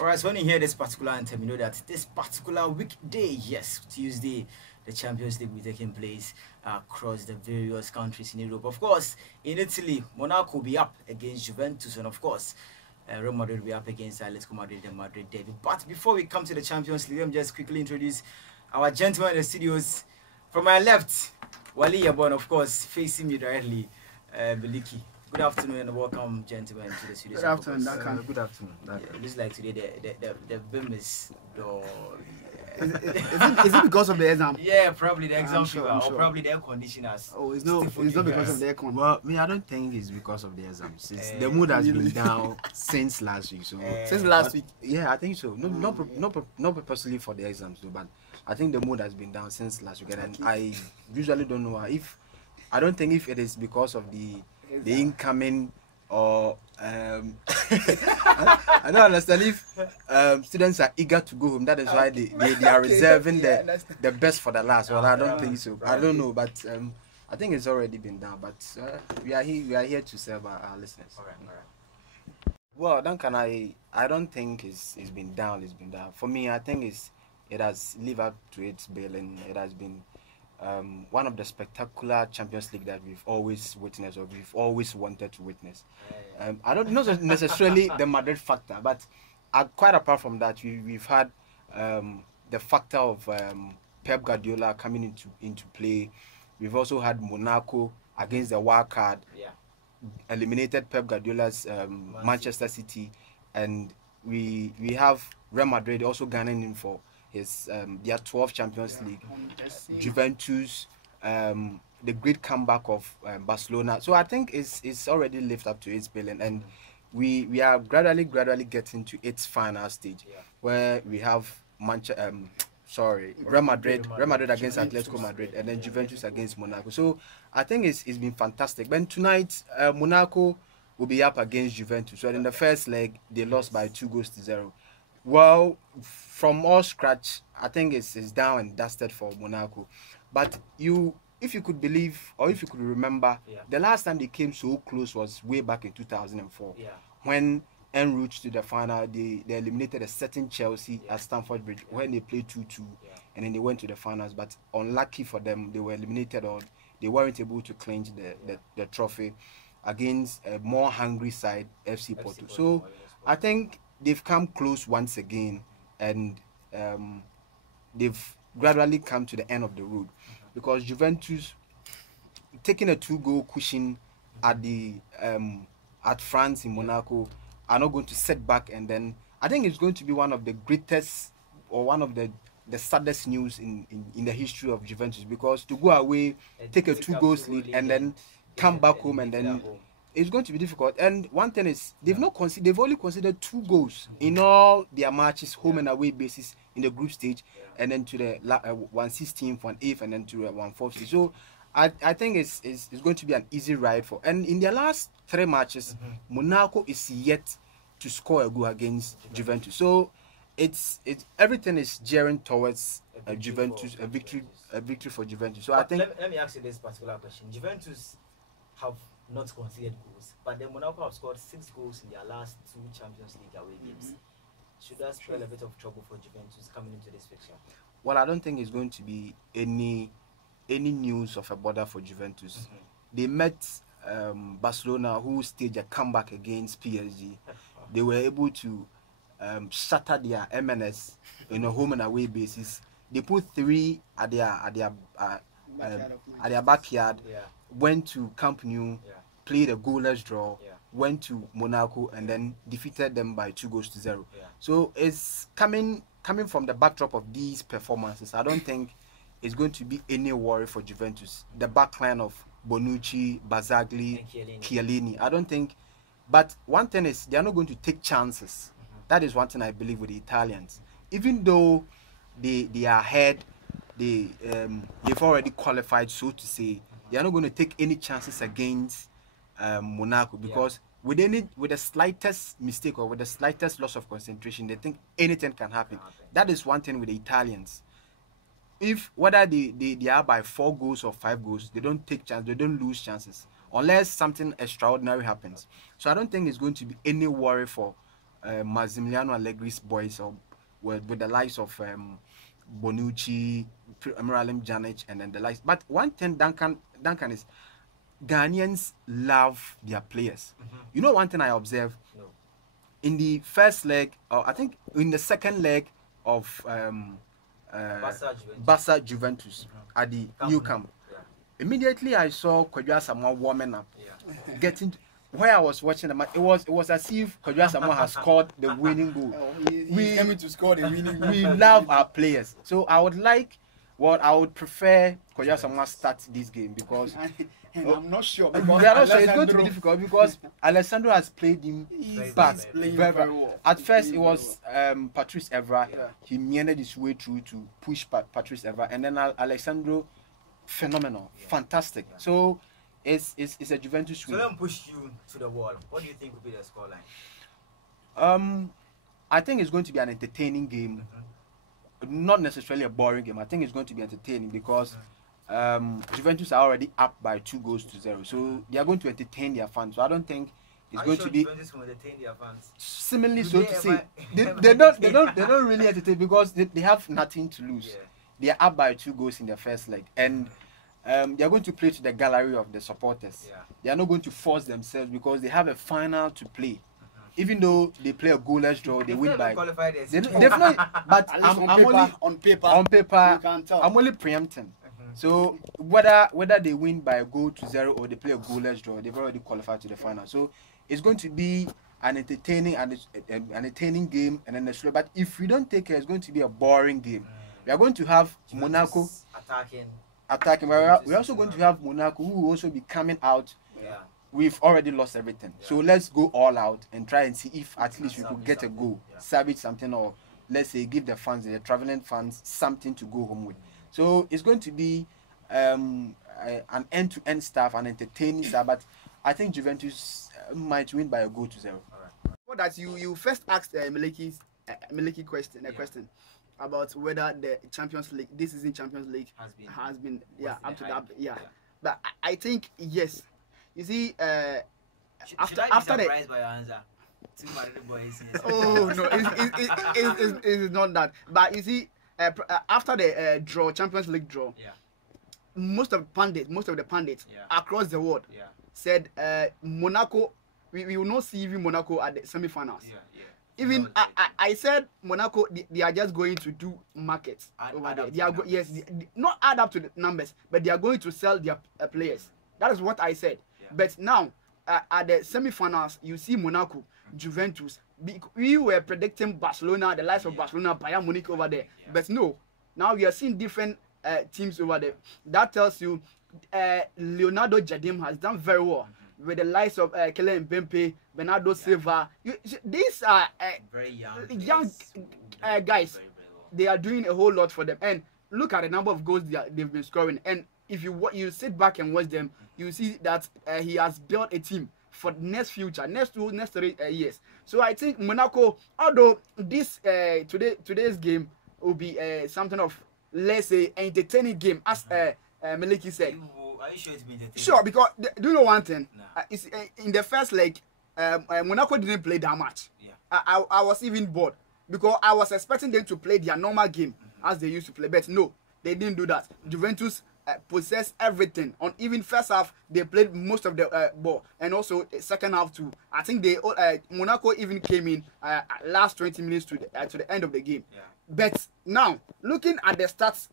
Alright, so when you hear this particular anthem, you know that this particular weekday, yes, Tuesday, the Champions League will be taking place across the various countries in Europe. Of course, in Italy, Monaco will be up against Juventus, and of course, Real Madrid will be up against Atletico Madrid and Madrid Derby. But before we come to the Champions League, let me just quickly introduce our gentleman in the studios. From my left, Wali Yabon, of course, facing me directly, Beliki. Good afternoon and welcome, gentlemen, to the studio. Good afternoon, good afternoon. It looks like today the BIM is dull. Is it because of the exam? Yeah, probably the exam sure, fever, I'm or sure. probably the air conditioners. Oh, it's not because of the aircon. Well, me, I don't think it's because of the exams. It's the mood has been down since last week. So Since last week. yeah, I think so. Not purposely for the exams, though, but I think the mood has been down since last week, and I usually don't know why. I don't think if it is because of the incoming or I don't understand if students are eager to go home. That is why they are reserving the best for the last. Well, I don't think so. I don't know, but I think it's already been done. But we are here to serve our listeners. All right. Well, Duncan, I don't think it's been down. It's been down. For me, I think it has lived up to its billing. It has been one of the spectacular Champions League that we've always witnessed or we've always wanted to witness. I don't know necessarily the Madrid factor, but quite apart from that, we've had the factor of Pep Guardiola coming into play. We've also had Monaco against the wild card, eliminated Pep Guardiola's Manchester City, and we have Real Madrid also gunning in for his their 12th Champions League, Juventus, the great comeback of Barcelona. So I think it's already lived up to its billing, and we are gradually getting to its final stage, where we have Real Madrid against Atletico Madrid, and then Juventus against Monaco. So I think it's been fantastic. But tonight, Monaco will be up against Juventus. So in the first leg, they lost by 2-0. Well, from all scratch, I think it's down and dusted for Monaco. But if you could believe, or if you could remember, the last time they came so close was way back in 2004, when en route to the final, they eliminated a certain Chelsea at Stamford Bridge when they played 2-2, and then they went to the finals. But unlucky for them, they were eliminated, or they weren't able to clinch the trophy against a more hungry side, FC Porto. So I think they've come close once again, and they've gradually come to the end of the road, because Juventus taking a 2-goal cushion at France in Monaco are not going to set back, and then I think it's going to be one of the greatest, or one of the saddest news in the history of Juventus, because to go away, take a 2-goal lead, and then come back home, and then it's going to be difficult. And one thing is, they've only considered 2 goals in all their matches, home and away basis, in the group stage, and then to the 1/16th, 1/8th, and then to the 1/4 stage. So I think it's going to be an easy ride for. And in their last 3 matches, Monaco is yet to score a goal against Juventus. So it's everything is gearing towards a victory for Juventus. So I think. Let me ask you this particular question. Juventus have not conceded goals, but then Monaco have scored 6 goals in their last 2 Champions League away games. Should that spell a bit of trouble for Juventus coming into this fixture? Well, I don't think it's going to be any news of a bother for Juventus. They met Barcelona, who staged a comeback against PSG. They were able to shatter their MNS in a home and away basis. They put 3 at their backyard. Went to Camp Nou, played a goalless draw, went to Monaco, and then defeated them by 2-0. So it's coming from the backdrop of these performances. I don't think it's going to be any worry for Juventus. The backline of Bonucci, Bazzagli, Chiellini, I don't think. But one thing is, they are not going to take chances. That is one thing I believe with the Italians. Even though they are ahead, they've already qualified, so to say. They are not going to take any chances against Monaco, because with the slightest mistake or with the slightest loss of concentration, they think anything can happen. That is one thing with the Italians. Whether they are by 4 goals or 5 goals, they don't take chances, they don't lose chances unless something extraordinary happens. So I don't think it's going to be any worry for Massimiliano Allegri's boys, or with the likes of Bonucci, Miralem Janic, and then the likes. But one thing, Duncan is Ghanaians love their players. You know, one thing I observed in the first leg, or I think in the second leg of Barca Juventus at the new camp. Immediately I saw Kodwa Samoa warming up, getting where I was watching the match. It was as if Kodwa Samoa has scored the winning goal. We came to score the winning goal. We love our players, so I would prefer Kodwa Samoa start this game because. I'm not sure. We are not sure. It's going to be difficult because Alessandro has played him back very well. At first, it was Patrice Evra. He meandered his way through to push Patrice Evra, and then Alessandro, phenomenal, fantastic. So it's a Juventus win. So let me push you to the wall. What do you think will be the scoreline? I think it's going to be an entertaining game, not necessarily a boring game. I think it's going to be entertaining because. Juventus are already up by 2-0, so they are going to entertain their fans. So I don't think it's going to be Juventus will entertain their fans. Similarly, so to say, they don't really entertain because they have nothing to lose. They are up by 2 goals in the first leg, and they are going to play to the gallery of the supporters. They are not going to force themselves because they have a final to play. Even though they play a goalless draw, they win by. Definitely, but on paper, you can tell. I'm only preempting. So whether they win by a goal to 0 or they play a goalless draw, they've already qualified to the final. So it's going to be an entertaining game, and then the slow. But if we don't take care, it's going to be a boring game. We are going to have Monaco attacking. We're also going to have Monaco, who will also be coming out. We've already lost everything. So let's go all out and try and see if at least we could get a goal, salvage something, or let's say give the traveling fans something to go home with. So it's going to be an end-to-end stuff, an entertaining stuff, but I think Juventus might win by a goal to 0. For that, you first asked Meleki question about whether the Champions League, this season Champions League has been up to that. But I think yes. You see, after the by your answer. Oh no, it's not that. But you see. After the Champions League draw, most of the pundits across the world said Monaco, we will not see even Monaco at the semi-finals. Even I said Monaco, they are just going to do markets over there. They are not add up to the numbers, but they are going to sell their players. That is what I said. But now at the semi-finals, you see Monaco, Juventus. We were predicting Barcelona, the likes of Barcelona, Bayern Munich over there. But no, now we are seeing different teams over there. That tells you Leonardo Jardim has done very well with the likes of Kylian Mbappe, Bernardo Silva. These are very young guys. They are doing a whole lot for them. And look at the number of goals they've been scoring. And if you sit back and watch them, you see that he has built a team for the next 3 years. So I think Monaco, although this today's game will be something of, let's say, entertaining game, as Meleki said. Are you sure it's been entertaining? Sure, because do you know one thing? In the first leg, Monaco didn't play that much. I was even bored because I was expecting them to play their normal game as they used to play, but no, they didn't do that. Juventus possessed everything. On even first half, they played most of the ball, and also second half too. I think Monaco even came in last 20 minutes to the end of the game. But now, looking at the stats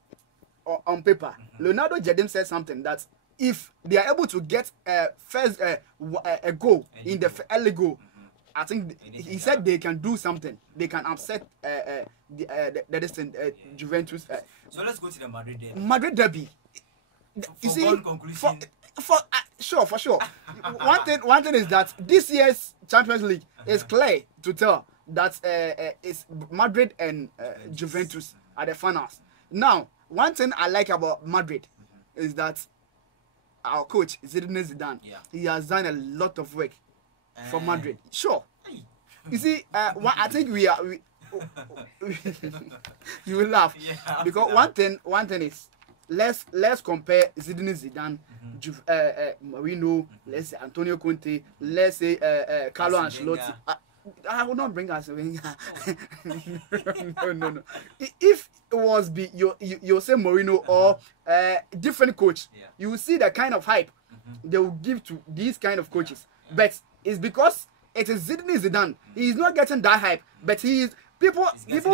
on paper, Leonardo Jardim said something that if they are able to get first a goal in the early goal, I think he said they can do something. They can upset the distant Juventus. So let's go to the Madrid derby. Madrid derby. You see, for sure. One thing is that this year's Champions League is clear to tell that it's Madrid and Juventus at the finals. Now, one thing I like about Madrid is that our coach Zinedine Zidane, he has done a lot of work for Madrid. Sure. You see, I think we you will laugh because one thing is, let's compare Zinedine Zidane, Marino, let's say Antonio Conte, let's say Carlo Ancelotti. I will not bring us Wenger. No. If it was you say Mourinho or different coach, you will see the kind of hype they will give to these kind of coaches. But it's because it is Zinedine Zidane. He is not getting that hype, but he is people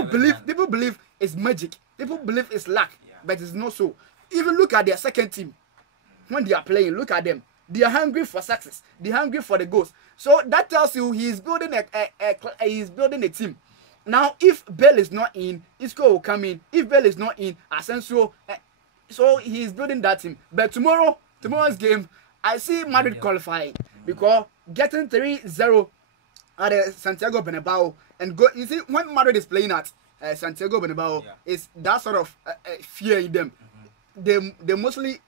believe it's magic. People believe it's luck, but it's not so. Even look at their second team when they are playing. Look at them. They are hungry for success. They are hungry for the goals. So that tells you he is building a team. Now, if Bale is not in, Isco will come in. If Bale is not in, Asensio. So he is building that team. But tomorrow's game, I see Madrid qualifying because getting 3-0 at the Santiago Bernabeu and go. You see, when Madrid is playing at Santiago Bernabeu, is that sort of fear in them. They mostly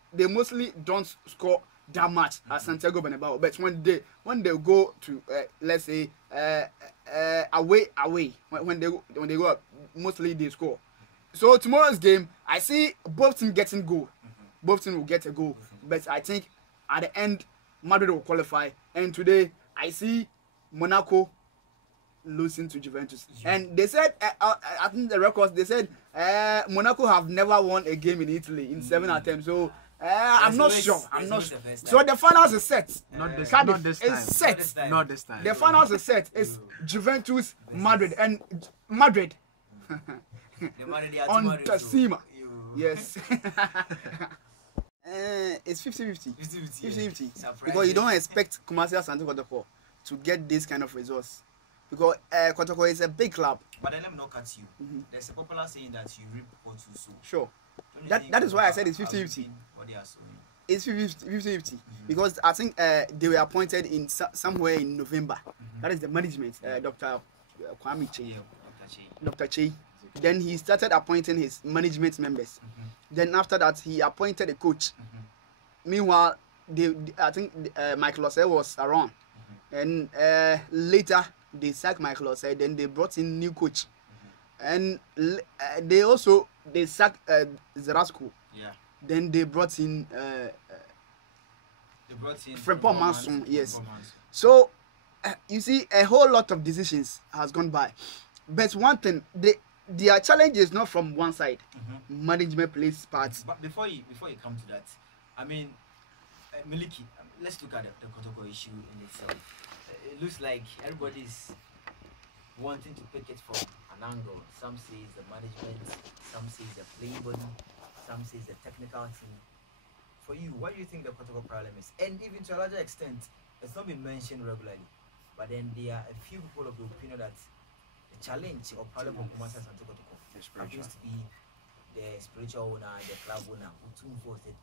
don't score that much at Santiago Bernabeu, but when they go to let's say away when they go up, mostly they score. So tomorrow's game, I see both teams getting goal. Both teams will get a goal, but I think at the end Madrid will qualify. And today I see Monaco losing to Juventus. And they said I think the records they said Monaco have never won a game in Italy in 7 attempts. So I'm not sure. So the finals is set. Not this time. It's set. Not this time. The finals is set. It's Juventus, Madrid, and Madrid on Tasima. Yes. It's 50-50. 50-50. Because you don't expect Kumasi Asante Kotoko to get this kind of results. Because Kotoko is a big club. But then let me not cut you. There's a popular saying that you reap what you sow. Sure. That is why I said it's 50-50. It's 50-50 because I think they were appointed in somewhere in November. That is the management, Dr. Kwame Che. Dr. Che. Then he started appointing his management members. Then after that, he appointed a coach. Meanwhile, I think Michael Osei was around. And later, they sacked Michael Osei. Then they brought in new coach. And they sacked Zerasco. Yeah. Then they brought in Frempong Manson. Yes. So you see, a whole lot of decisions has gone by. But one thing, their challenge is not from one side. Management plays parts. But before you come to that, I mean, Miliki, let's look at the Kotoko issue in itself. It looks like everybody's wanting to pick it from an angle. Some say it's the management, some say it's the playing body, some say it's the technical team. For you, what do you think the Kotoko problem is? And even to a larger extent, it's not been mentioned regularly, but then there are a few people of the opinion that the challenge or problem of Kumasi Asante Kotoko appears to be the spiritual owner, the club owner, who too forced it.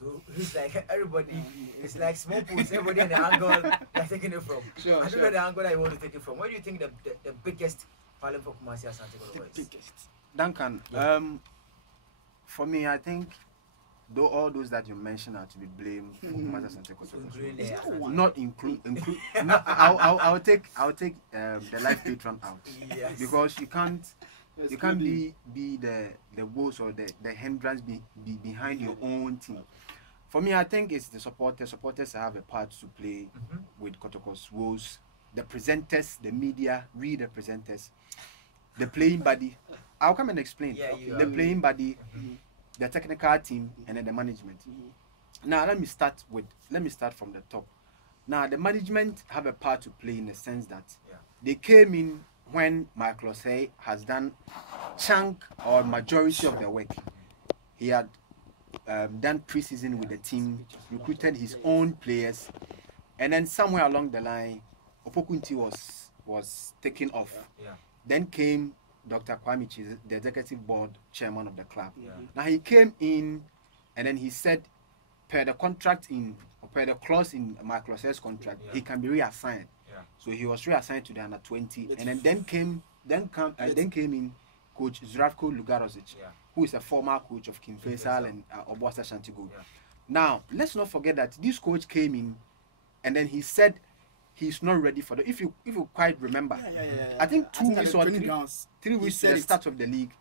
So it's like everybody, it's like small pools, everybody in the angle they're taking it from. I don't know the angle that you want to take it from. Where do you think the biggest problem for Kumasi Asante Kotoko is? Duncan, for me, I think all those that you mentioned are to be blamed for Kumasi Asante Kotoko. Not include. I'll take the life patron out. Yes. Because you can't be the woes or the hindrance behind your own team. For me, I think it's the supporters. Supporters have a part to play with Kotoko's woes. The presenters, the media, read the presenters, the playing body. I'll come and explain. The playing body, the technical team, and then the management. Now let me start from the top. Now the management have a part to play in the sense that they came in when Michael Osei has done chunk or majority of the work. He had done pre-season with the team, recruited his own players, and then somewhere along the line, Opokunti was taken off. Then came Dr. Kwame Che, the executive board chairman of the club. Now he came in, and then he said, per the clause in Michael Osei's contract, he can be reassigned. So he was reassigned to the under 20, and then came in Coach Zdravko Lugarosic, who is a former coach of King Faisal and Obuasa Shantigo. Now let's not forget that this coach came in, and then he said he's not ready for the. If you quite remember, I think 2 weeks or 3 weeks at the start of the league,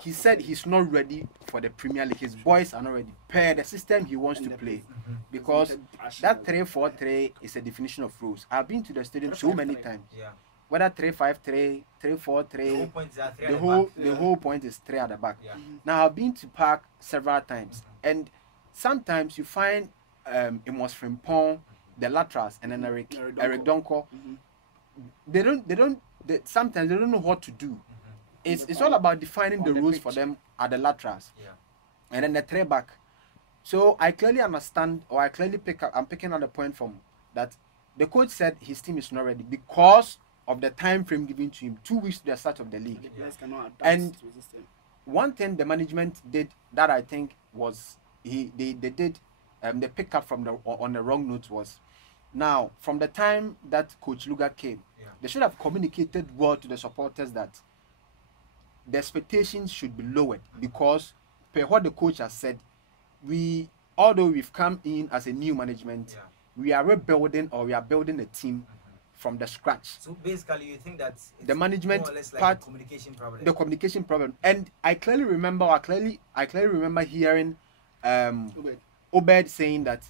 he said he's not ready for the Premier League. His boys are not ready per the system he wants to play, because that 3-4-3 is a definition of rules. I've been to the stadium so many times. Yeah. Whether 3-5-3, 3-4-3, the whole point is 3 at the back. Yeah. Now I've been to Park several times, and sometimes you find Amos Frimpong, the laterals, and then Eric Donko. Sometimes they don't know what to do. It's all about defining the rules for them at the laterals, and then the 3 back. So I clearly understand, or I clearly I'm picking up the point from that. The coach said his team is not ready because of the time frame given to him, 2 weeks to the start of the league. And one thing the management did that I think was they picked up from on the wrong note was, now from the time that Coach Luga came, they should have communicated well to the supporters that the expectations should be lowered, because per what the coach has said, although we've come in as a new management, we are rebuilding, or we are building a team from the scratch. So basically, you think that it's the management more or less like part, the communication problem. And I clearly remember hearing Obed saying that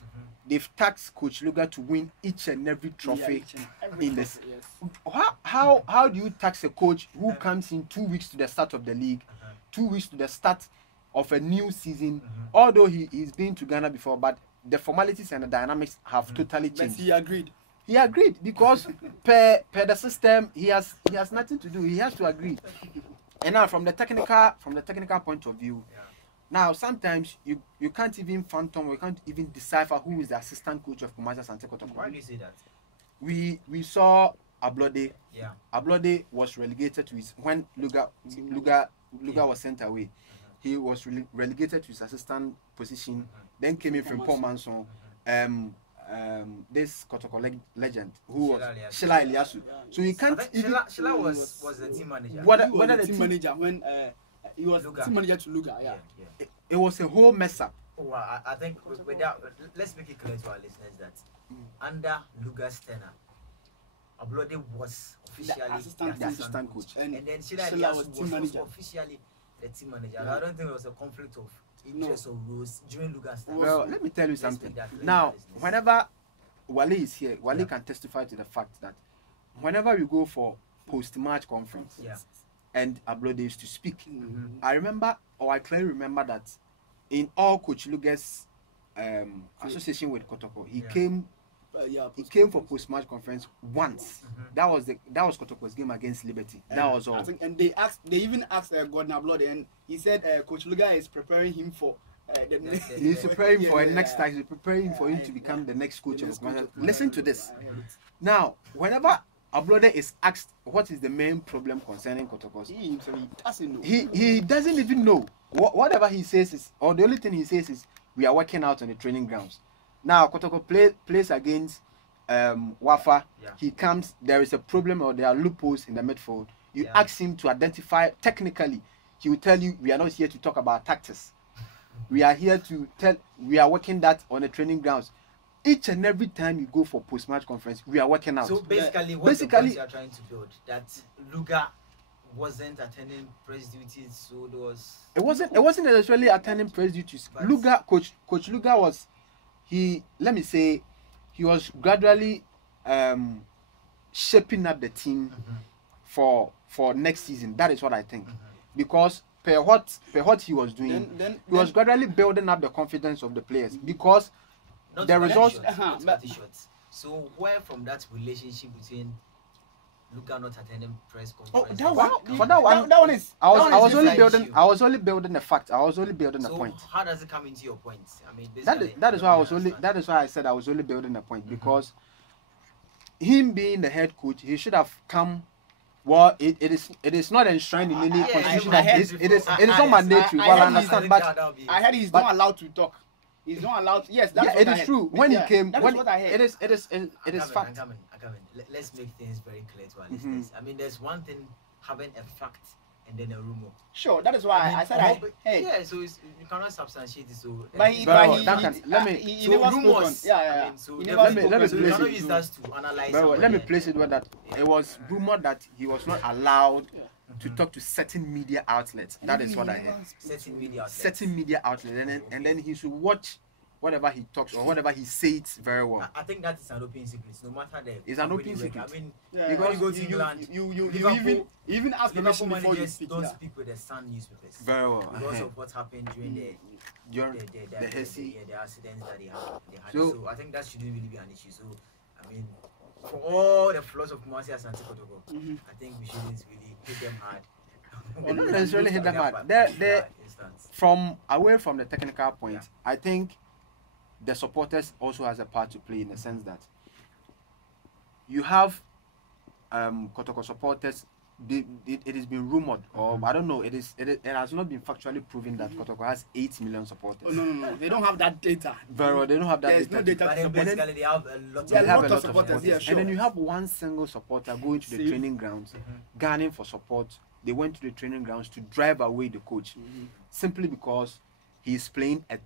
they've tasked Coach Luga to win each and every trophy in this. How do you tax a coach who comes in 2 weeks to the start of the league, 2 weeks to the start of a new season? Although he's been to Ghana before, but the formalities and the dynamics have totally changed. But he agreed. He agreed because per the system he has nothing to do. He has to agree. And now from the technical point of view, now sometimes you can't even phantom, or you can't even decipher who is the assistant coach of Asante Kotoko. Why do you say that? We saw Ablode. Yeah. Ablode was relegated to his, when Luga was sent away. He was relegated to his assistant position. Then came in from Paul Manson. This Kotoko legend who was Shila Eliasu. So you can't. Shila was the team manager. The team manager when he was Luga. Team manager to Luga. It was a whole mess up. Oh, I think let's make it clear to our listeners that under Luga's tenure, Ablode was officially the assistant coach, and then Shila Eliasu was officially the team manager. I don't think there was a conflict of interest or rules during Luga's tenure. Well, let me tell you something. Now, whenever Wale is here, Wale can testify to the fact that whenever we go for post-match conference, and Ablode used to speak, I remember, or I clearly remember that in all Coach Luga's association with Kotoko, he came for post-match conference once. That was Kotoko's game against Liberty. That was all. I think, and they even asked Gordon Ablode, and he said Coach Luga is preparing him for. He's preparing for next time. He's preparing for him to become the next coach of Commanders. Listen to this. Now, whenever Ablode is asked what is the main problem concerning Kotoko, he doesn't even know. Whatever he says is, or the only thing he says is, we are working out on the training grounds. Now Kotoko plays against Wafa. He comes, there is a problem, or there are loopholes in the midfield. You ask him to identify technically, he will tell you, we are not here to talk about tactics. We are here to we are working that on the training grounds. Each and every time you go for post-match conference, we are working out. So basically, what the points you are trying to build, that Luga wasn't attending press duties, so there was... It wasn't necessarily attending press duties. Luga, Coach Luga was, he was gradually shaping up the team for next season. That is what I think. Because per what he was doing, he was gradually building up the confidence of the players, because the results. So where from that relationship between Luga not attending press conference? That one is. I was only building the fact. I was only building the point. How does it come into your point? I mean, that is why that is why I said I was only building the point, because him being the head coach, he should have come. Well, it is not enshrined in any constitution. It is not mandatory. Well, I understand, but I heard he's not allowed to talk. He's not allowed. Yes, that's what it is true. When he came, that's what I heard. It is fact. Let's make things very clear to our listeners. I mean, there's one thing having a fact and then a rumor. Sure, that is why I said hey. Yeah, so you cannot substantiate it. So let me place it where that it was rumored that he was not allowed to talk to certain media outlets. That is what I heard. Certain media outlets. Certain media outlets, and then he should watch whatever he talks or whatever he says very well. I think that is an open secret. No matter the, it's an open secret. I mean, because you go to England, you even ask permission before you speak. Don't speak with the Sun newspapers. Very well. Because of what happened during the accidents that they had. So I think that shouldn't really be an issue. So I mean, for all the flaws of Kumasi Asante Kotoko, I think we shouldn't really hit them hard. Not necessarily hit them hard. They're from away from the technical point. I think the supporters also has a part to play in the sense that you have Kotoko supporters. It has been rumored, or I don't know. It has not been factually proven that Kotoko has 8 million supporters. Oh, no. They don't have that data. Very well, they don't have that There's data. No data. But then basically they have a lot of supporters. Yeah, sure. And then you have one single supporter going to the training grounds, gunning for support. They went to the training grounds to drive away the coach, simply because he is playing a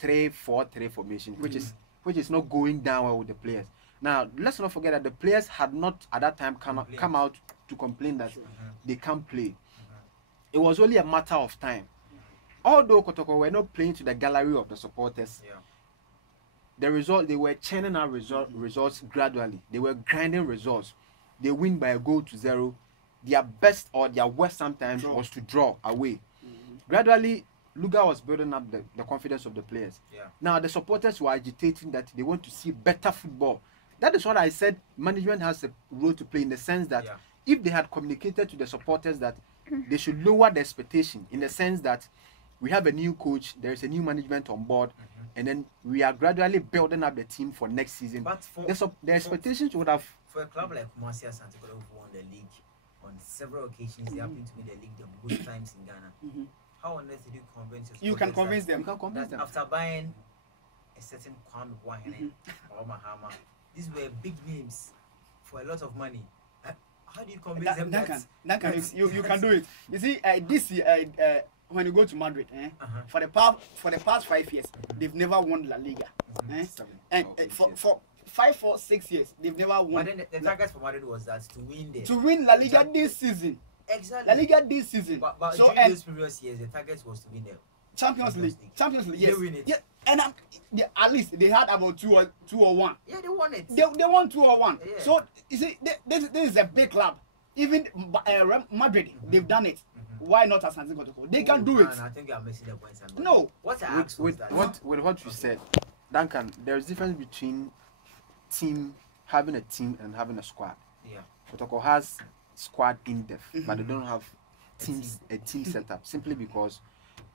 3-4-3 formation, which is not going down well with the players. Now, let's not forget that the players had not at that time come out to complain that they can't play. It was only a matter of time. Although Kotoko were not playing to the gallery of the supporters, the result, they were churning out results gradually. They were grinding results. They win by 1-0. Their best or their worst sometimes was to draw away. Gradually, Luga was building up the confidence of the players. Now, the supporters were agitating that they want to see better football. That is what I said. Management has a role to play in the sense that if they had communicated to the supporters that they should lower the expectation, in the sense that we have a new coach, there is a new management on board, and then we are gradually building up the team for next season. But the expectations would have... For a club like Kumasi Asante Kotoko, who won the league on several occasions, they happen to win the league the most times in Ghana. How on earth did you convince your supporters? You can convince them. You can convince them. After buying a certain Kwame Boahene or Mahama, these were big names for a lot of money. How do you convince them that you can do it? You see, this when you go to Madrid, for the past 5 years, they've never won La Liga. And for 5 or 6 years, they've never won. But then the target for Madrid was that to win La Liga this season. Exactly. La Liga this season. But so during those previous years, the target was to win the Champions League. Yes. They win it. Yeah. And at least they had about 2 or 1. Yeah, they won it. They won 2 or 1. Yeah. So you see, this is a big club. Even Madrid, they've done it. Why not Asante Kotoko? They can do it. I think you're missing the points. No. What I asked was that with what you said, Duncan, there is difference between having a team and having a squad. Yeah. Kotoko has squad in depth, but they don't have a team setup. Simply because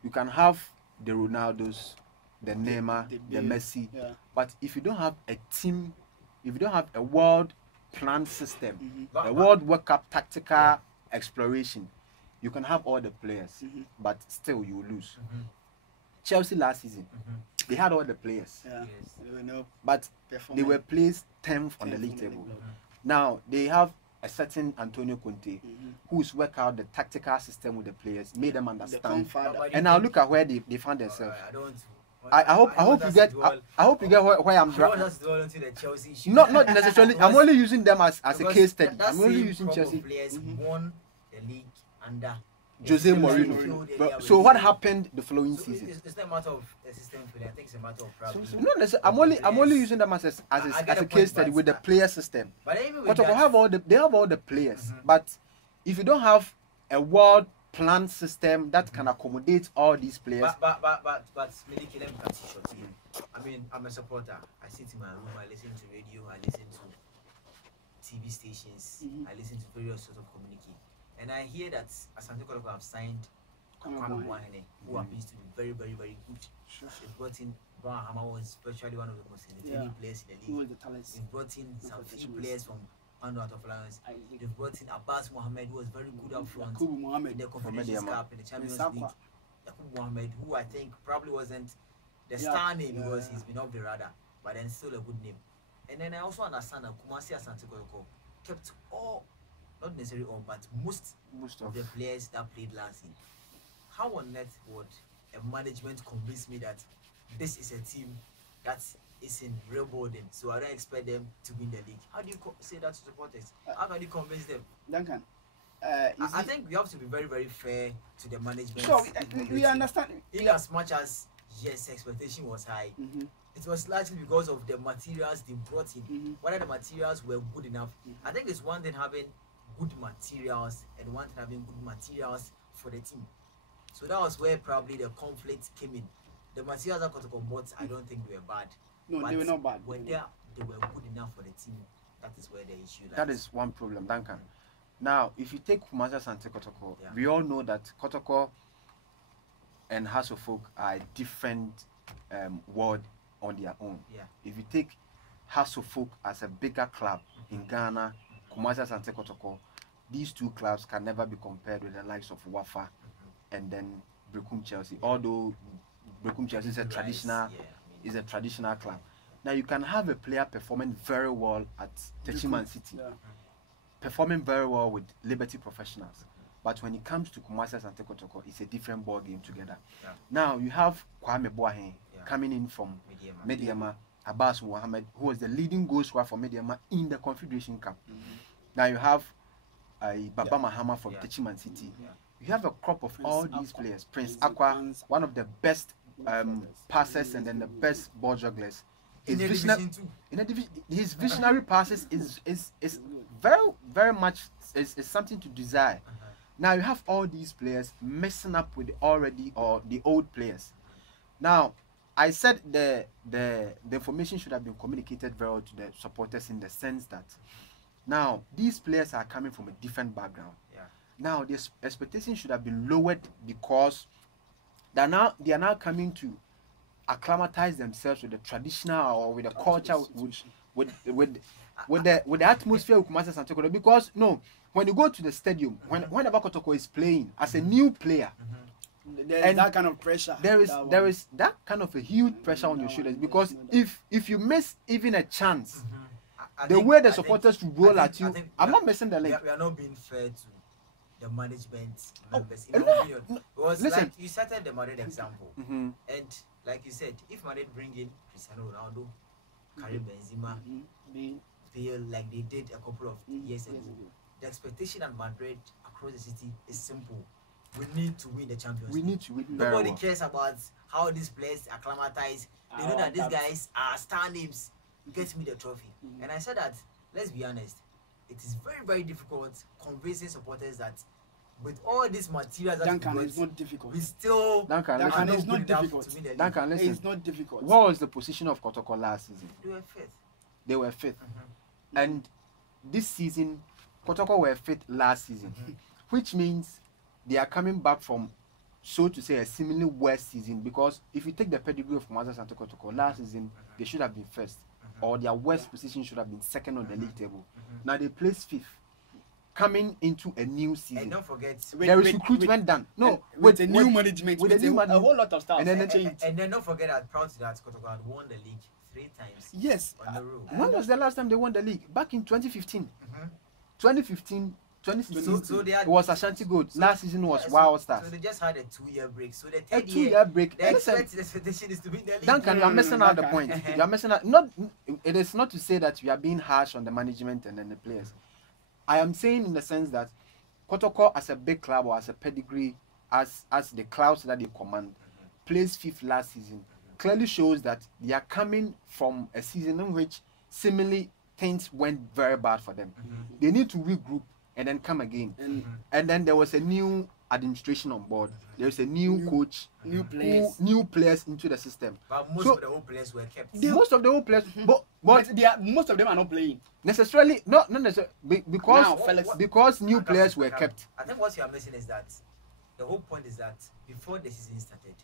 you can have the Ronaldos, the Neymar, the Messi, but if you don't have a team, if you don't have a world plan system, a world workup tactical exploration, you can have all the players, but still you will lose. Chelsea last season, they had all the players, but they were placed 10th on the league table. Now they have a certain Antonio Conte who's worked out the tactical system with the players, made them understand. And now look at where they found themselves. I hope you get where I'm driving. Not necessarily. I'm only using them as a case study. I'm only using Chelsea. Players won the league under Jose Mourinho. So what happened the following season? It's not a matter of a system failure. I think it's a matter of problem. I'm only using them as a case study with the player system. But anyway, they have all the players. But if you don't have a world plan system that can accommodate all these players. But Miliki, let me cut you short here. I mean, I'm a supporter. I sit in my room, I listen to radio, I listen to TV stations, I listen to various sorts of communication. And I hear that Asante Kotoko have signed Kwame Boahene, who happens to be very, very, very good. They brought in Hama, was virtually one of the most entertaining players in the league. They brought in some few players from Pando out of Lions. They've brought in Abbas Mohammed, who was very good up front in the Confederations Cup, in the Champions League. Yakubu Mohammed, who I think probably wasn't the star name because he's been off the radar, but then still a good name. And then I also understand that Kumasi Asante Kotoko kept all, not necessarily all, but most of the players that played last year. How on earth would a management convince me that this is a team that is in real building, so I don't expect them to win the league? How do you say that to supporters? How can you convince them? Duncan, I think we have to be very, very fair to the management. Sure, we understand. In as much as yes, expectation was high, it was largely because of the materials they brought in. Whether the materials were good enough. I think it's one thing having good materials and one thing having good materials for the team. So that was where probably the conflict came in. The materials that Kotoko bought, I don't think they were bad. No, but they were not bad. When they were good enough for the team, that is where the issue lies. That is one problem, Duncan. Now, if you take Asante Kotoko, we all know that Kotoko and Hasselfolk are a different world on their own. If you take Hasselfolk as a bigger club in Ghana, Asante Kotoko, these two clubs can never be compared with the likes of Wafa and then Brekum Chelsea. Although Brekum Chelsea is a traditional club. Now you can have a player performing very well at Techiman City, performing very well with Liberty Professionals. But when it comes to Asante Kotoko, it's a different ball game together. Now you have Kwame Boahen coming in from Mediama, Abbas Mohammed, who was the leading goal scorer for Mediama in the Confederation Cup. Now you have Baba Mahama from Techiman City. You have a crop of all these players. Prince Aqua, one of the best passers and then the best ball jugglers. His visionary passes is very much is something to desire. Now you have all these players messing up with the old players. Now I said the information should have been communicated very well to the supporters in the sense that now these players are coming from a different background. Now the expectation should have been lowered because they are now coming to acclimatize themselves with the traditional or with the culture with the atmosphere of Asante Kotoko. Because when you go to the stadium, whenever Kotoko is playing as a new player, there's that kind of pressure. There is that kind of a huge pressure on your shoulders because if you miss even a chance, the way the supporters roll at you, I'm not missing the link. We are not being fair to the management members. Listen, like you cited the Madrid example, and like you said, if Madrid bring in Cristiano Ronaldo, Karim Benzema, Bale, like they did a couple of years ago, the expectation at Madrid across the city is simple. We need to win the Champions League. We need to win. Nobody cares about how these players acclimatize. They know that these guys are star names. Get me the trophy. And I said that, let's be honest, it is very, very difficult convincing supporters that with all these materials that Duncan, it's not difficult. We still Duncan, it's not difficult. Duncan, listen. It's not difficult. What was the position of Kotoko last season? They were fifth. And this season, Kotoko were fifth last season, which means they are coming back from, so to say, a seemingly worse season. Because if you take the pedigree of Asante Kotoko last season, they should have been first, or their worst position should have been second on the league table. Now they placed fifth, coming into a new season. And don't forget, there is recruitment done. No, with a new management, with a whole lot of stuff. And then don't forget that proud to that Kotoko had won the league 3 times. Yes. On the road. When was the last time they won the league? Back in 2015. 2015. 2016 it was Ashanti Gold. Last season was Wild Stars. So they just had a 2-year break. So the third year break. The expectation is to win the league. Duncan, you are missing out the point. You are missing out. It is not to say that we are being harsh on the management and then the players. I am saying in the sense that Kotoko as a big club or as a pedigree, as the clouds that they command, placed fifth last season, clearly shows that they are coming from a season in which seemingly things went very bad for them. They need to regroup and then come again. And then there was a new administration on board. There was a new coach, new players into the system. But most of the old players were kept. Most of the old players, but most of them are not playing. Necessarily, not necessarily, because new players were kept. I think what you are missing is that the whole point is that before the season started,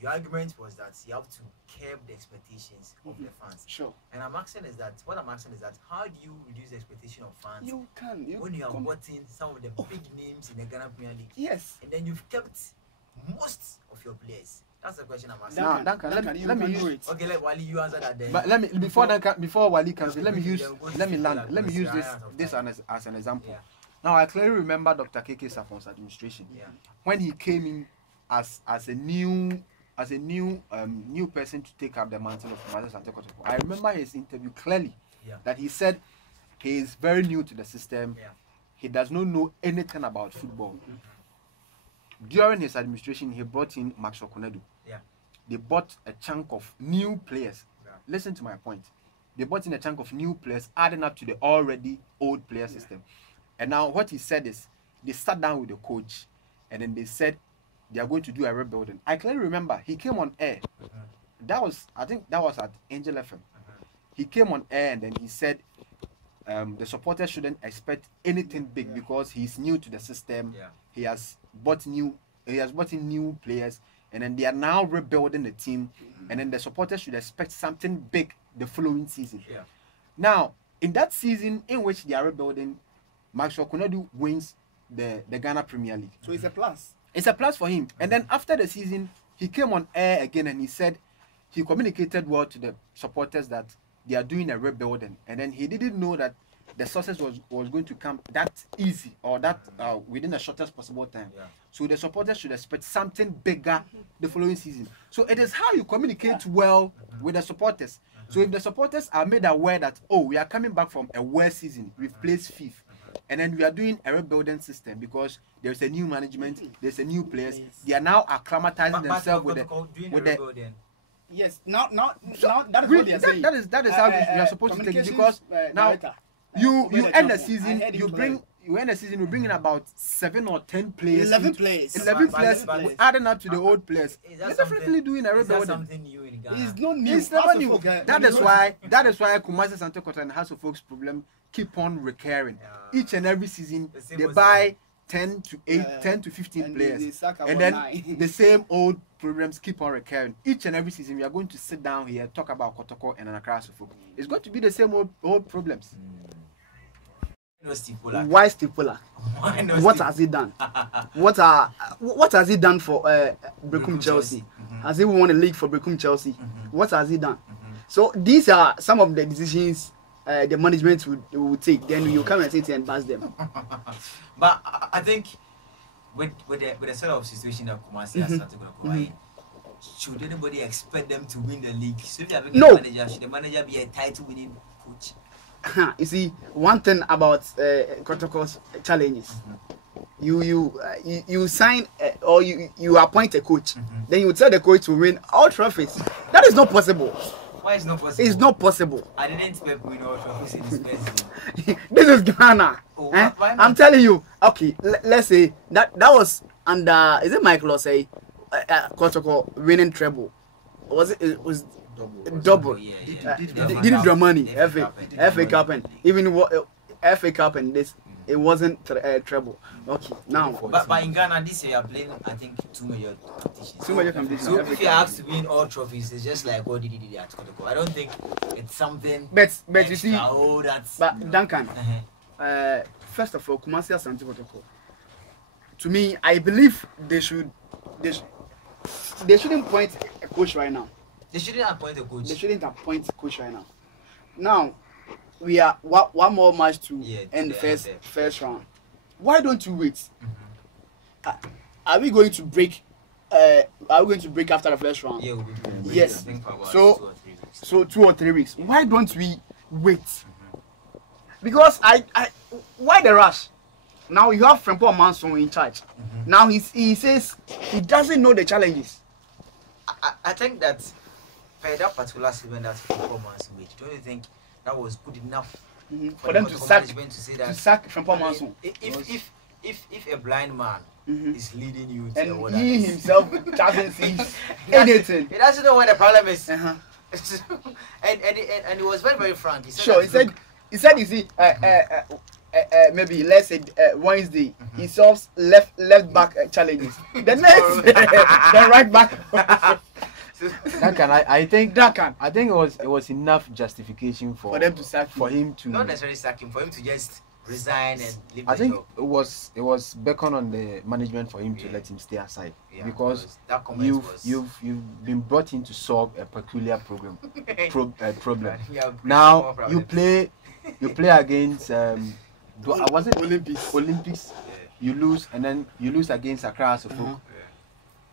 your argument was that you have to curb the expectations of the fans. Sure. And what I'm asking is that how do you reduce the expectation of fans? You can. When you have brought in some of the big names in the Ghana Premier League. Yes. And then you've kept most of your players. That's the question I'm asking. Duncan, let me use it. Okay, let Wally you answer that then. But before Wally comes in, let me use this as an example. Yeah. Now I clearly remember Dr. K.K. Safon's administration when he came in as a new person to take up the mantle of Asante Kotoko. I remember his interview clearly that he said he is very new to the system. he does not know anything about football. During his administration, he brought in Maxwell Konadu. Yeah. They bought a chunk of new players. Yeah. Listen to my point. They bought in a chunk of new players, adding up to the already old player system. And now what he said is, they sat down with the coach, and then they said they are going to do a rebuilding. I clearly remember he came on air. I think that was at Angel FM. He came on air and then he said the supporters shouldn't expect anything big because he's new to the system. Yeah. He has bought in new players, and then they are now rebuilding the team, and then the supporters should expect something big the following season. Yeah. Now, in that season in which they are rebuilding, Maxwell Konadu wins the Ghana Premier League. So it's a plus. It's a plus for him. And then after the season, he came on air again and he said he communicated well to the supporters that they are doing a rebuilding. And then he didn't know that the success was going to come that easy or that within the shortest possible time. Yeah. So the supporters should expect something bigger the following season. So it is how you communicate well with the supporters. So if the supporters are made aware that, oh, we are coming back from a worse season, we've placed fifth, and then we are doing a rebuilding system because there's a new management, there's a new players. They are now acclimatizing themselves with the. Yes, now that is what they are saying. That is how we are supposed to take it, because now you end the season, you bring in about 7 or 10 players. 11 players. 11 players adding up to the old players. They're definitely doing a rebuilding. Something new in Ghana? It's not new. It's never new. That is why Kumasi Asante Kotoko and House of Folks problem keep on recurring. Each and every season they buy 10 to 15 players, and then 9. The same old problems keep on recurring. Each and every season we are going to sit down here, talk about Kotoko and Accra House of Folks. It's going to be the same old problems. Why Stipular? What has he done? What has he done for Brecum Chelsea? Has he won a league for Brecum Chelsea? What has he done? So these are some of the decisions the management would take. Then you come and sit and pass them. But I think with the sort of situation that Kumasi has started going, should anybody expect them to win the league? So if they are making a manager, should the manager be a title-winning coach? You see, one thing about Kotoko's challenges, you sign or you appoint a coach, then you tell the coach to win all trophies. That is not possible. Why is not possible? It's not possible. I didn't expect win all trophies in this place. This is Ghana. Oh, I'm telling you. Okay, let's say that was under, is it Michael or say Kotoko winning treble? It was double. Did Dramani FA Cup and even FA Cup and this, it wasn't treble. Okay, now. But in Ghana this year you are playing, I think, 2 major competitions. So if you ask to win all trophies, it's just like what did he do at Kotoko. I don't think it's something. But you see, that's. But Duncan, first of all, Kumasi Asante Kotoko. To me, I believe they shouldn't appoint a coach right now. They shouldn't appoint a coach. They shouldn't appoint a coach right now. Now, we are one more match to end the first round. Why don't you wait? Are we going to break? Are we going to break after the first round? Yeah, we'll be yes. So 2 or 3 weeks. Why don't we wait? Because why the rush? Now you have Frimpong Manson in charge. Now he says he doesn't know the challenges. I think that for that particular season that performance made, don't you think that was good enough for them to sack Frimpong Manson? If a blind man is leading you to and he himself doesn't see anything, he doesn't know what the problem is. And he was very, very frank. He said he said you see maybe let's say Wednesday he solves left back challenges. The next then right back. I think it was enough justification for them to sack him to not necessarily sack him, for him to just resign and leave. I think it was beckon on the management for him to let him stay aside, because you've been brought in to solve a peculiar problem. Now you play against was it Olympics? You lose, and then you lose against Accra House of Folk,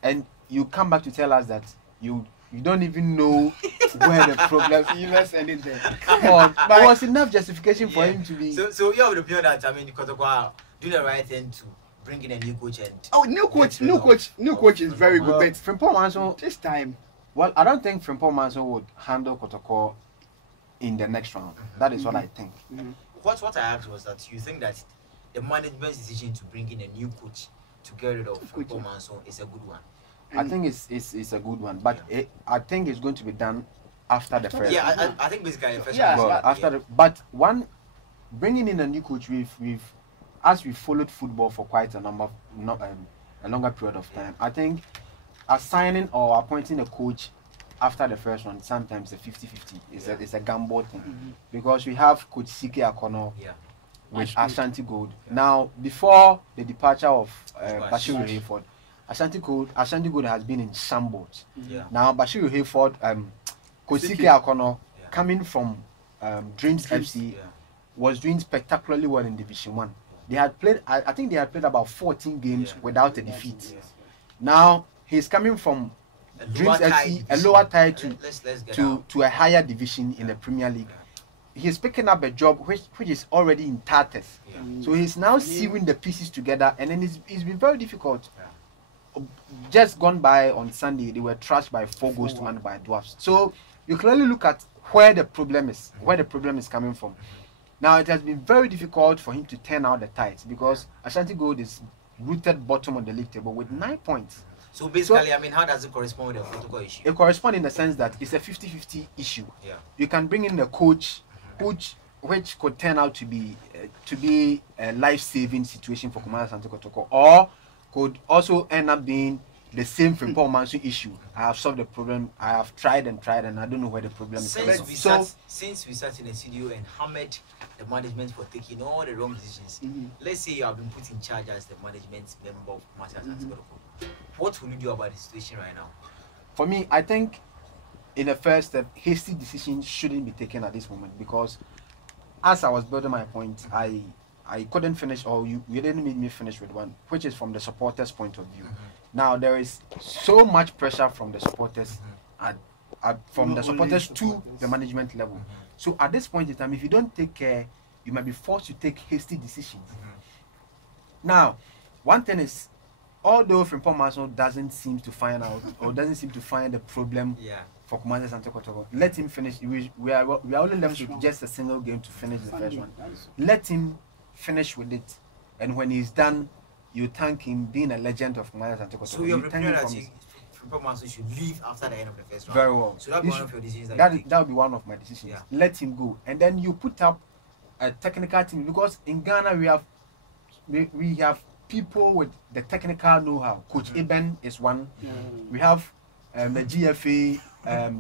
and you come back to tell us that you you don't even know where the problem. You must end it there. Come on, there was enough justification for him to be. So you have the opinion that Kotoko do the right thing to bring in a new coach and new coach is very good. But Frimpong Manso this time, well, I don't think Frimpong Manso would handle Kotoko in the next round. That is what I think. What I asked was that you think that the management's decision to bring in a new coach to get rid of Frimpong Manso is a good one. I think it's a good one, but I think it's going to be done after the first. Yeah, I think basically the first. Yeah, but one bringing in a new coach, we've as we followed football for quite a longer period of time. I think assigning or appointing a coach after the first one sometimes a 50-50 is a gamble thing because we have Coach C.K. Akono with Asante Gold. Now before the departure of Bashiru Hayford. Asante Gold has been in shambles. Now Bashiru Hayford, Coach C.K. Akono, coming from Dreams FC, was doing spectacularly well in Division 1. They had played, I think they had played about 14 games without a defeat. Now he's coming from Dreams FC, a lower tier to a higher division in the Premier League. He's picking up a job which is already in tatters. So he's now sewing the pieces together, and then it's been very difficult. Just gone by on Sunday, they were trashed by 4 goals to 1 by Dwarfs. So you clearly look at where the problem is coming from. Now it has been very difficult for him to turn out the tides because Asante Gold is rooted bottom of the league table with 9 points. So basically, I mean, how does it correspond with the protocol issue? It corresponds in the sense that it's a 50-50 issue. You can bring in a coach which could turn out to be a life-saving situation for Commander Asante Kotoko, or could also end up being the same Frimpong Manso issue. I have solved the problem. I have tried and I don't know where the problem is. Since we sat in the studio and hammered the management for taking all the wrong decisions, let's say you have been put in charge as the management member of Commander Asante Kotoko. What will you do about the situation right now? For me, I think in the first step, hasty decisions shouldn't be taken at this moment because as I was building my point, I couldn't finish, or you didn't make me finish with one, which is from the supporters' point of view. Now there is so much pressure from the supporters, to the management level. So at this point in time, if you don't take care, you might be forced to take hasty decisions. Now, one thing is, although Frimpong Manso doesn't seem to find out or doesn't seem to find the problem for Commander Asante Kotoko, let him finish. We are only left with just a single game to finish the first one. Let him finish with it, and when he's done, you thank him being a legend of Commander Asante Kotoko. So you're prepared that Frimpong Manso should leave after the end of the first round? Very well. So that would be one of your decisions? That would be one of my decisions. Let him go, and then you put up a technical team, because in Ghana we have people with the technical know-how. Coach Eben is one. We have the GFA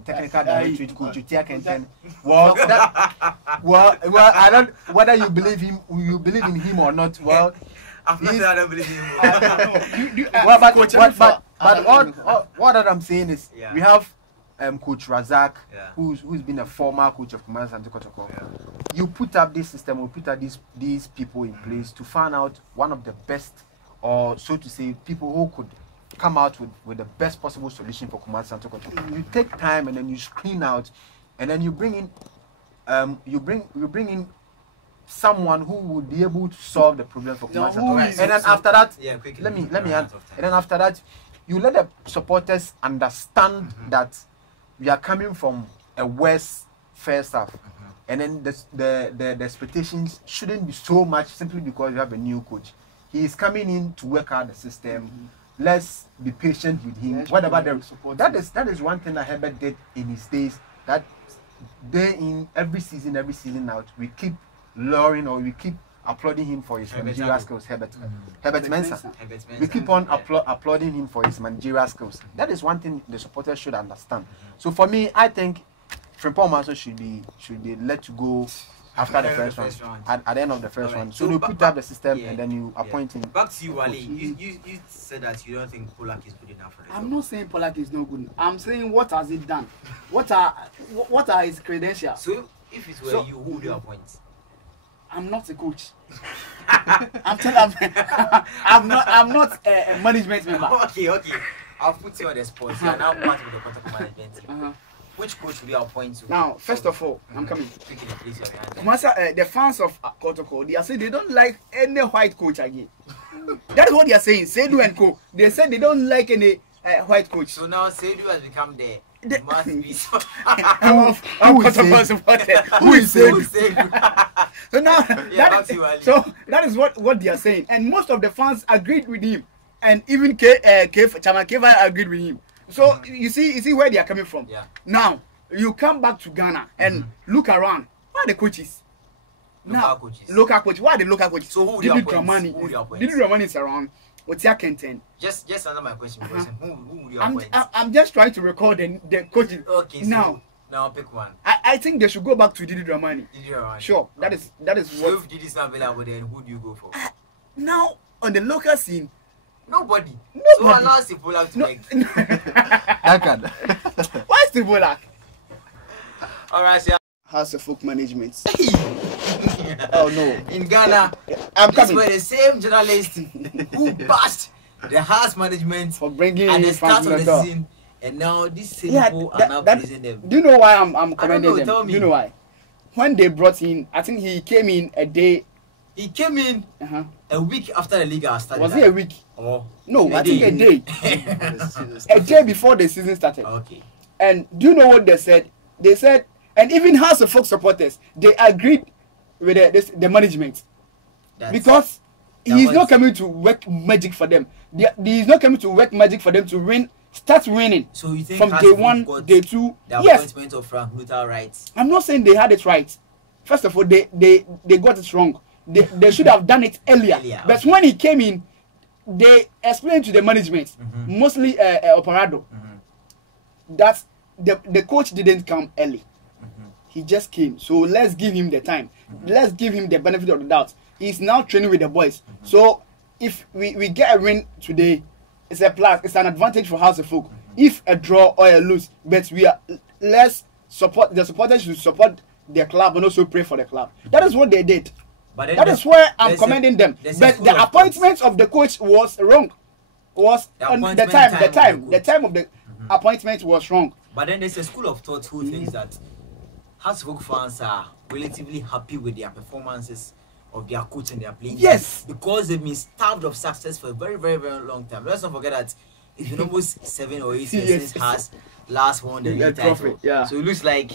technical director, Coach Utia Kenten. Well, I don't whether you believe in him or not. Well, I don't believe in him. But what I'm saying is we have Coach Razak, who's been a former coach of Commander Asante Kotoko. You put up this system, we put up these people in place to find out one of the best, or so to say, people who could come out with the best possible solution for Commander Asante Kotoko. You take time and then you screen out, and then you bring in someone who would be able to solve the problem for Commander Asante Kotoko. And then after that, let me add. And then after that, you let the supporters understand that we are coming from a worse first half, and then the expectations shouldn't be so much simply because you have a new coach. He is coming in to work out the system. Let's be patient with him. That is one thing that Herbert did in his days. That day in every season out, we keep luring, or we keep applauding him for his managerial skills. Herbert Mensah. We keep on applauding him for his managerial skills. That is one thing the supporters should understand. So for me, I think Frimpong Manso should be let to go after the first round. At the end of the first round. So they put up the system and then you appoint him. Back to you, Wale. You said that you don't think Polak is good enough for the job. I'm not saying Polak is not good. I'm saying what has it done? What are his credentials? So if it were you, who would you appoint? I'm not a coach. I'm not a management member. Okay. I'll put you on the spot. You are now part of the Kotoko management team. Which coach will you appoint to? Now, first of all, I'm coming. Quickly, please, your hand. Master, the fans of Kotoko, they are saying they don't like any white coach again. That's what they are saying. Seydou and Co. They said they don't like any white coach. So now Seydou has become the mouthpiece of Kotoko supporters. Who is Seydou? So now, that is what they are saying, and most of the fans agreed with him, and even Chairman Keva agreed with him. So you see where they are coming from. Yeah. Now you come back to Ghana and look around. Where are the coaches? Local coaches. Why are the local coaches? So who Didi Dramani is around. Otia Kenten. Just answer my question. Who would you appoint? I'm just trying to record the coaches. Okay. So now pick one. I think they should go back to Didi Dramani. Sure. That is what. So if Didi is not available, then who do you go for? Now on the local scene. Nobody. So allow Sibolak to make. Why Sibolak? Alright, yeah. House of Folk Management. Oh no. In Ghana, these were the same journalists who bashed the house management for bringing at the start of the season, and now these same people are now praising them. Do you know why I'm commending them? Tell me. Do you know why? When they brought in, I think he came in a day. He came in a week after the league started. Was it a week? Oh. No, I think a day. A day before the season started. Okay. And do you know what they said? They said, and even House of Folk supporters, they agreed with the management. Because he's not coming to work magic for them. He's not coming to work magic for them to start winning. So you think from day one, day two? The appointment of Frank Luther right? I'm not saying they had it right. First of all, they got it wrong. They should have done it earlier. But when he came in, they explained to the management, mostly Operado, that the coach didn't come early. He just came. So let's give him the time. Let's give him the benefit of the doubt. He's now training with the boys. So if we get a win today, it's a plus. It's an advantage for House of Folk. If a draw or a lose, but let's support the supporters should support their club and also pray for the club. That is what they did. But that is where I'm commending them. But the appointment of the coach was wrong. The time of the appointment was wrong. But then there's a school of thought who thinks that House of Folk fans are relatively happy with their performances of their coach and their playing. Yes. Because they've been starved of success for a very, very, very long time. Let's not forget that it's been almost 7 or 8 years since House last won the league title. Yeah. So it looks like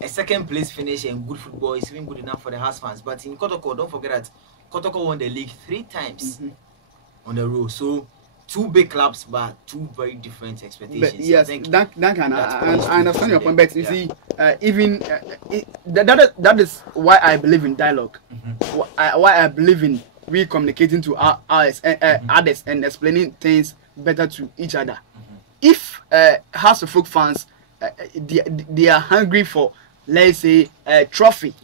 a second place finish and good football is even good enough for the House fans. But in Kotoko, don't forget that Kotoko won the league 3 times on the row. So 2 big clubs, but 2 very different expectations. But yes, I understand your point. But you see, that is why I believe in dialogue. Why I believe in we communicating to others and explaining things better to each other. If House of Folk fans, they are hungry for, let's say, a trophy,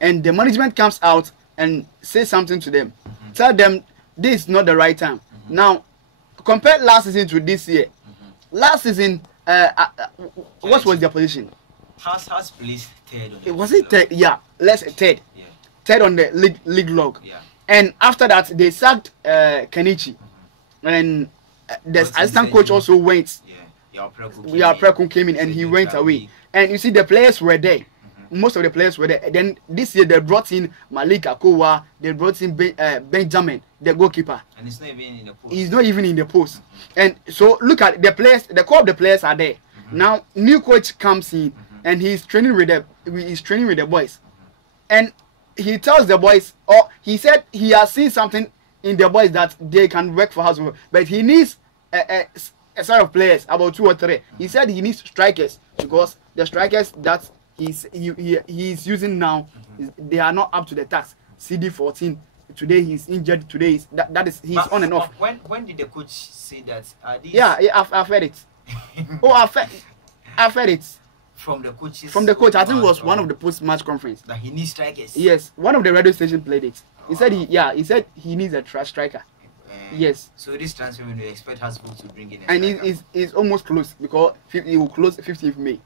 and the management comes out and says something to them, tell them this is not the right time. Now, compare last season to this year. Last season, what was their position? House placed third. Was it third? Yeah, let's say third. Yeah. Third on the league log. Yeah. And after that, they sacked Kenichi, and the assistant coach also went. Yeah, Prekun came in and he went away. And you see, the players were there. Most of the players were there. Then this year they brought in Malik Akowa. They brought in Benjamin, the goalkeeper. And he's not even in the post. He's not even in the post. And so look at the players. The core of the players are there. Now new coach comes in and he's training with the boys, and he tells the boys, or he said he has seen something in the boys that they can work for House of Folk, but he needs a set of players, about 2 or 3. He said he needs strikers because the strikers that he's using now, they are not up to the task. CD14 today he's injured. Today he's on and off. When did the coach say that? Yeah, I've heard it. I've heard it. From the coaches. From the coach, I think it was one of the post-match conference. That he needs strikers. Yes, one of the radio stations played it. He said he needs a striker. Yes. So this transfer window, you expect Hasbro to bring in a and it's almost close because it will close 15th May.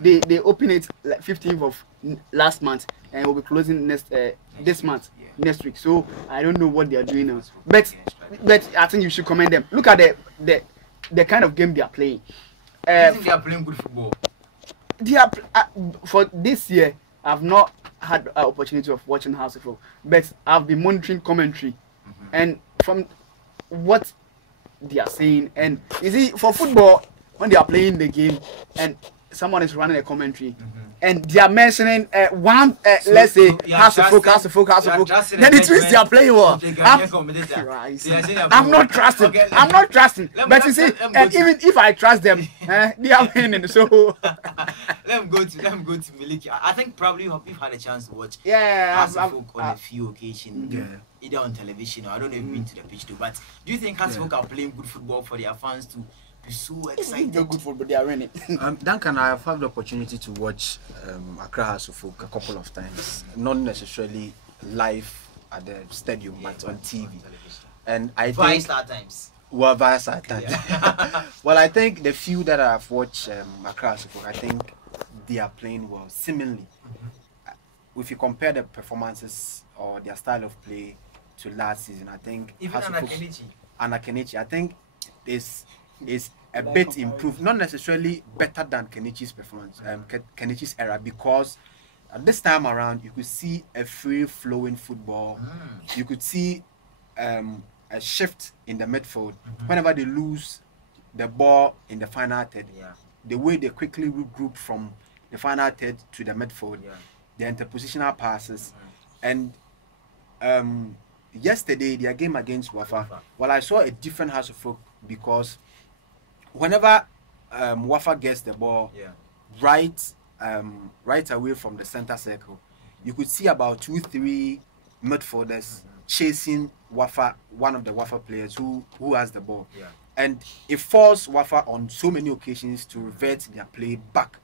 They open it like 15th of last month and it will be closing this month, next week. So I don't know what they are doing now. But I think you should commend them. Look at the the kind of game they are playing. I think they are playing good football. They are for this year. I've not had an opportunity of watching House of Folk, but I've been monitoring commentary, and from what they are saying, and you see, for football, when they are playing the game and someone is running a commentary, and they are mentioning let's say House of Folk, then it means they are playing well. I'm not trusting. Okay, I'm not trusting. But you see, even if I trust them, they are winning. So let me go to Miliki. I think probably you've had a chance to watch House of Folk on a few occasions, either on television or I don't know if you've been to the pitch too. But do you think House of Folk are playing good football for their fans to be so excited? They're good football, they are winning. Duncan, I have had the opportunity to watch Accra House of Folk a couple of times, not necessarily live at the stadium, but on TV. And I think Star Times. Well, via Star Times. Well, I think the few that I've watched Accra House of Folk, I think they are playing well. Similarly, if you compare the performances or their style of play to last season, I think even Kenichi, I think is a bit improved, not necessarily better than Kenichi's performance, Kenichi's era, because at this time around you could see a free-flowing football. You could see a shift in the midfield whenever they lose the ball in the final third. The way they quickly regroup from the final third to the midfield, the interpositional passes, and yesterday their game against Wafa. Well, I saw a different House of Folk because whenever Wafa gets the ball right away from the center circle, you could see about 2-3 midfielders chasing Wafa, one of the Wafa players who has the ball, and it forced Wafa on so many occasions to revert their play back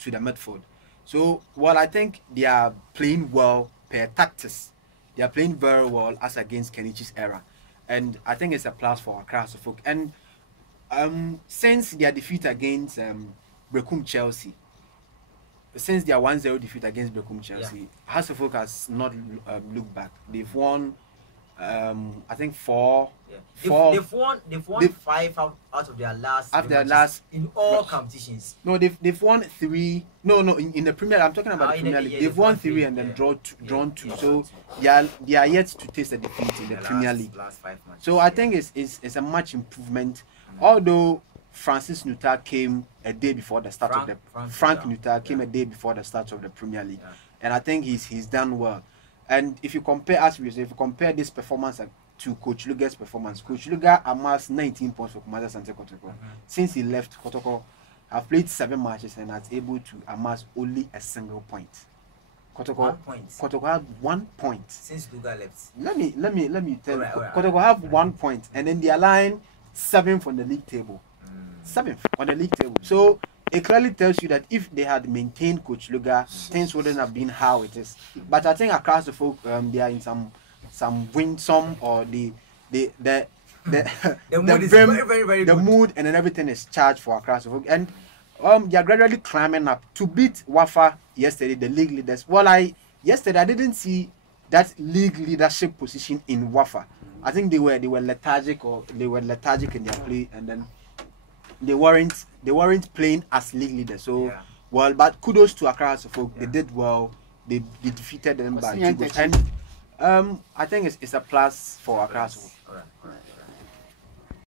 to the midfield. So, well, I think they are playing well per tactics. They are playing very well as against Kenichi's era, and I think it's a plus for Accra House of Folk. And since their defeat against Brekum Chelsea, since their 1-0 defeat against Brekum Chelsea, House of Folk has not looked back. They've won, I think four. They've won 5 out of their last in all competitions. No, they've won 3. No, in the Premier. I'm talking about the Premier League. They've won 3 and then drawn 2. So they are yet to taste the defeat in the Premier League. Last 5 matches. So I think it's a much improvement. Although Francis Nuta came a day before the start of the Frank Nuta came a day before the start of the Premier League, and I think he's done well. And if you compare this performance to Coach Luga's performance, Coach Luga amassed 19 points for Asante Kotoko. Since he left, Kotoko have played 7 matches and has able to amass only a single point. Kotoko had 1 point since Luga left. Let me tell you, Kotoko have 1 point, and then they are lying 7th on the league table. 7th on the league table. So it clearly tells you that if they had maintained Coach Luga, things wouldn't have been how it is. But I think across the folk, they are in some win, or the mood is very the good. mood and then everything is charged for across the folk, and they are gradually climbing up to beat Wafa yesterday, the league leaders. Well, yesterday I didn't see that league leadership position in Wafa. I think they were lethargic in their play, and then they weren't playing as league leaders. So well, but kudos to Accra House of Folk. They did well. They defeated them by 2 goals, and I think it's a plus for Accra House of Folk.